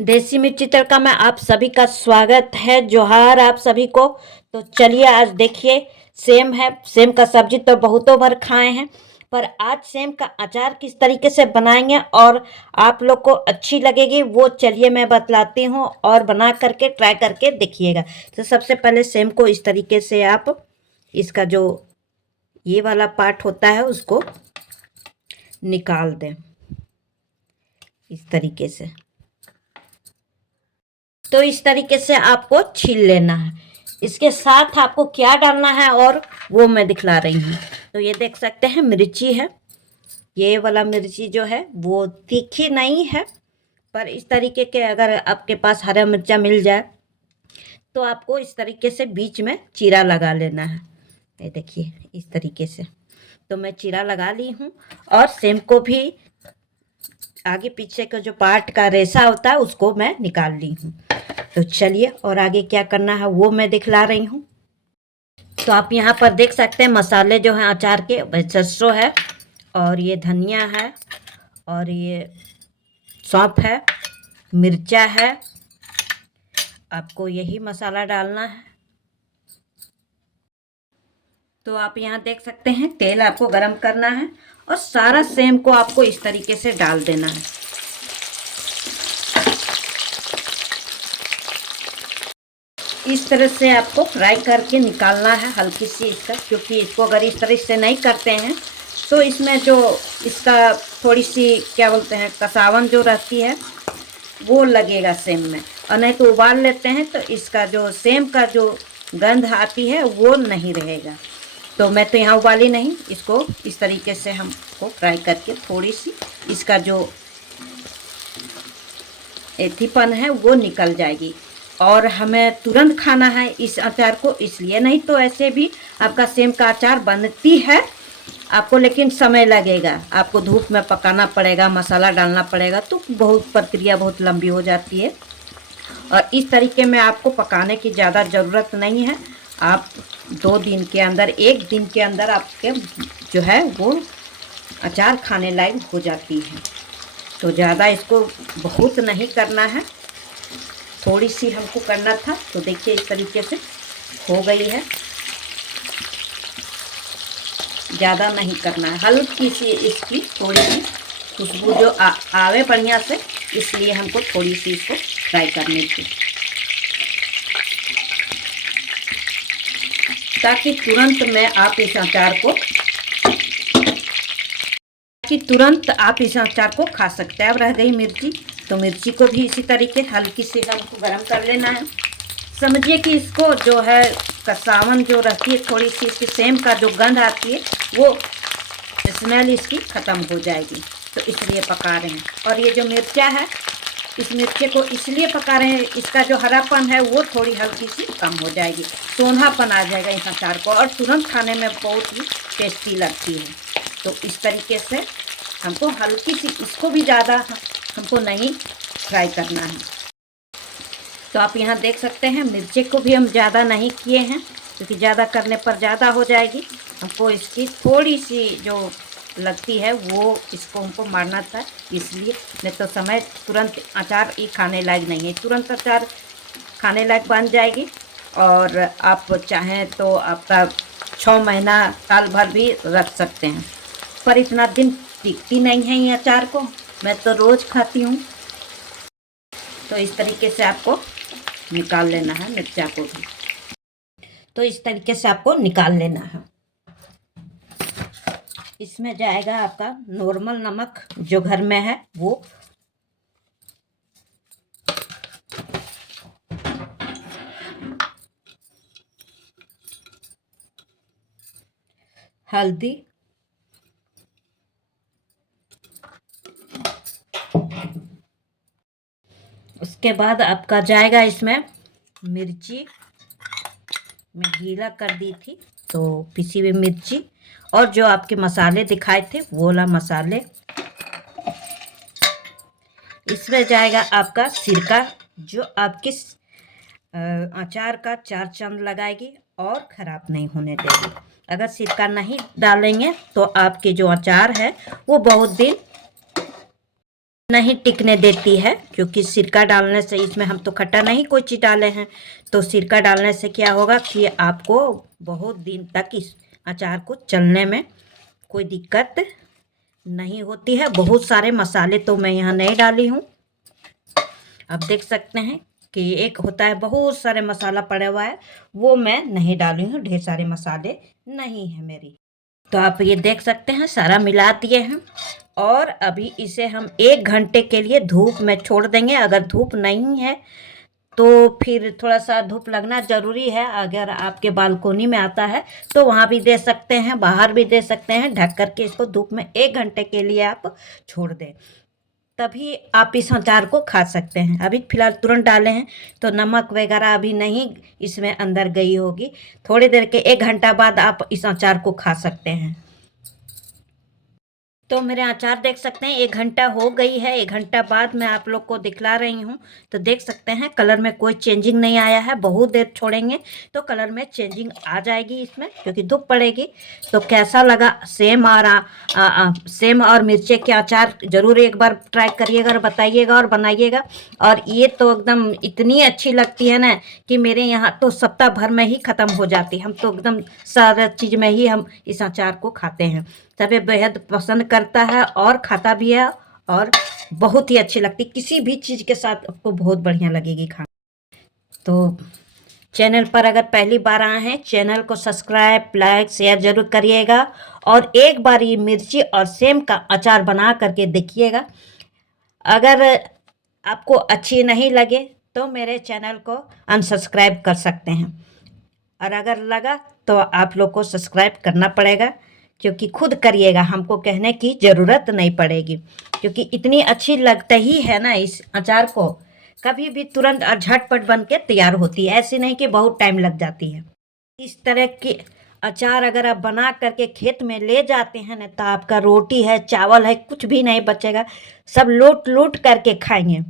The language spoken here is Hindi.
देसी मिर्ची तड़का में आप सभी का स्वागत है। जोहार आप सभी को। तो चलिए आज देखिए, सेम है। सेम का सब्जी तो बहुतों बार खाए हैं, पर आज सेम का अचार किस तरीके से बनाएंगे और आप लोग को अच्छी लगेगी वो चलिए मैं बतलाती हूँ, और बना करके ट्राई करके देखिएगा। तो सबसे पहले सेम को इस तरीके से आप इसका जो ये वाला पार्ट होता है उसको निकाल दें इस तरीके से। तो इस तरीके से आपको छील लेना है। इसके साथ आपको क्या डालना है और वो मैं दिखला रही हूँ। तो ये देख सकते हैं मिर्ची है। ये वाला मिर्ची जो है वो तीखी नहीं है, पर इस तरीके के अगर आपके पास हरा मिर्चा मिल जाए तो आपको इस तरीके से बीच में चीरा लगा लेना है। ये देखिए इस तरीके से। तो मैं चीरा लगा ली हूँ, और सेम को भी आगे पीछे का जो पार्ट का रेशा होता है उसको मैं निकाल ली हूँ। तो चलिए और आगे क्या करना है वो मैं दिखला रही हूँ। तो आप यहाँ पर देख सकते हैं मसाले जो हैं अचार के, सरसों है और ये धनिया है और ये सौंफ है, मिर्चा है। आपको यही मसाला डालना है। तो आप यहाँ देख सकते हैं तेल आपको गरम करना है और सारा सेम को आपको इस तरीके से डाल देना है। इस तरह से आपको फ्राई करके निकालना है हल्की सी इसका, क्योंकि इसको अगर इस तरह से नहीं करते हैं तो इसमें जो इसका थोड़ी सी क्या बोलते हैं कसावन जो रहती है वो लगेगा सेम में, और नहीं तो उबाल लेते हैं तो इसका जो सेम का जो गंध आती है वो नहीं रहेगा। तो मैं तो यहाँ उबाली नहीं, इसको इस तरीके से हमको फ्राई करके थोड़ी सी इसका जो एथीपन है वो निकल जाएगी। और हमें तुरंत खाना है इस अचार को, इसलिए नहीं तो ऐसे भी आपका सेम का अचार बनती है आपको, लेकिन समय लगेगा। आपको धूप में पकाना पड़ेगा, मसाला डालना पड़ेगा, तो बहुत प्रक्रिया बहुत लंबी हो जाती है। और इस तरीके में आपको पकाने की ज़्यादा ज़रूरत नहीं है। आप 2 दिन के अंदर, 1 दिन के अंदर आपके जो है वो अचार खाने लायक हो जाती है। तो ज़्यादा इसको बहुत नहीं करना है, थोड़ी सी हमको करना था। तो देखिए इस तरीके से हो गई है, ज़्यादा नहीं करना है, हल्की सी इसकी थोड़ी सी खुशबू जो आवे बढ़िया से, इसलिए हमको थोड़ी सी इसको फ्राई करनी थी, ताकि तुरंत में आप इस अचार को खा सकते हैं। अब रह गई मिर्ची, तो मिर्ची को भी इसी तरीके हल्की सी हमको गरम कर लेना है। समझिए कि इसको जो है कसावन जो रहती है, थोड़ी सी इसकी सेम का जो गंध आती है वो स्मेल इसकी ख़त्म हो जाएगी, तो इसलिए पका रहे हैं। और ये जो मिर्चा है, इस मिर्चे को इसलिए पका रहे हैं, इसका जो हरापन है वो थोड़ी हल्की सी कम हो जाएगी, सोंधापन आ जाएगा इस अचार को, और तुरंत खाने में बहुत ही टेस्टी लगती है। तो इस तरीके से हमको हल्की सी, इसको भी ज़्यादा हमको नहीं फ्राई करना है। तो आप यहाँ देख सकते हैं मिर्ची को भी हम ज़्यादा नहीं किए हैं, क्योंकि ज़्यादा करने पर ज़्यादा हो जाएगी। हमको इसकी थोड़ी सी जो लगती है वो इसको हमको मारना था, इसलिए। नहीं तो समय तुरंत अचार ये खाने लायक नहीं है, तुरंत अचार खाने लायक बन जाएगी। और आप चाहें तो आपका 6 महीना साल भर भी रख सकते हैं, पर इतना दिन टिकती नहीं है ये अचार को। मैं तो रोज़ खाती हूँ। तो इस तरीके से आपको निकाल लेना है मिर्चा को भी। तो इस तरीके से आपको निकाल लेना है। इसमें जाएगा आपका नॉर्मल नमक जो घर में है वो, हल्दी, उसके बाद आपका जाएगा इसमें मिर्ची, मैं गीला कर दी थी तो पिसी हुई मिर्ची, और जो आपके मसाले दिखाए थे वो वाला मसाले। इसमें जाएगा आपका सिरका, जो आपके अचार का 4 चांद लगाएगी और ख़राब नहीं होने देगी। अगर सिरका नहीं डालेंगे तो आपके जो अचार है वो बहुत दिन नहीं टिकने देती है, क्योंकि सिरका डालने से, इसमें हम तो खट्टा नहीं कोई चीज़ डाले हैं, तो सिरका डालने से क्या होगा कि आपको बहुत दिन तक इस अचार को चलने में कोई दिक्कत नहीं होती है। बहुत सारे मसाले तो मैं यहाँ नहीं डाली हूँ। आप देख सकते हैं कि एक होता है बहुत सारे मसाला पड़ा हुआ है, वो मैं नहीं डाली हूँ, ढेर सारे मसाले नहीं है मेरी। तो आप ये देख सकते हैं सारा मिला दिए हैं, और अभी इसे हम 1 घंटे के लिए धूप में छोड़ देंगे। अगर धूप नहीं है तो फिर थोड़ा सा धूप लगना ज़रूरी है। अगर आपके बालकोनी में आता है तो वहाँ भी दे सकते हैं, बाहर भी दे सकते हैं। ढक करके इसको धूप में 1 घंटे के लिए आप छोड़ दें, तभी आप इस अचार को खा सकते हैं। अभी फ़िलहाल तुरंत डाले हैं तो नमक वगैरह अभी नहीं इसमें अंदर गई होगी। थोड़ी देर के 1 घंटा बाद आप इस अचार को खा सकते हैं। तो मेरे अचार देख सकते हैं 1 घंटा हो गई है। 1 घंटा बाद मैं आप लोग को दिखला रही हूँ, तो देख सकते हैं कलर में कोई चेंजिंग नहीं आया है। बहुत देर छोड़ेंगे तो कलर में चेंजिंग आ जाएगी इसमें, क्योंकि धूप पड़ेगी। तो कैसा लगा सेम और मिर्चे के अचार ज़रूर एक बार ट्राई करिएगा और बताइएगा और बनाइएगा। और ये तो एकदम इतनी अच्छी लगती है ना कि मेरे यहाँ तो सप्ताह भर में ही ख़त्म हो जाती। हम तो एकदम सारा चीज़ में ही हम इस अचार को खाते हैं। सभी बेहद पसंद करता है और खाता भी है, और बहुत ही अच्छी लगती, किसी भी चीज़ के साथ आपको बहुत बढ़िया लगेगी खाना। तो चैनल पर अगर पहली बार आए हैं, चैनल को सब्सक्राइब, लाइक, शेयर ज़रूर करिएगा, और एक बार ये मिर्ची और सेम का अचार बना करके देखिएगा। अगर आपको अच्छी नहीं लगे तो मेरे चैनल को अनसब्सक्राइब कर सकते हैं, और अगर लगा तो आप लोग को सब्सक्राइब करना पड़ेगा, क्योंकि खुद करिएगा, हमको कहने की ज़रूरत नहीं पड़ेगी, क्योंकि इतनी अच्छी लगता ही है ना इस अचार को। कभी भी तुरंत और झटपट बन के तैयार होती है, ऐसी नहीं कि बहुत टाइम लग जाती है। इस तरह के अचार अगर आप बना करके खेत में ले जाते हैं ना, तो आपका रोटी है, चावल है, कुछ भी नहीं बचेगा, सब लूट लूट करके खाएंगे।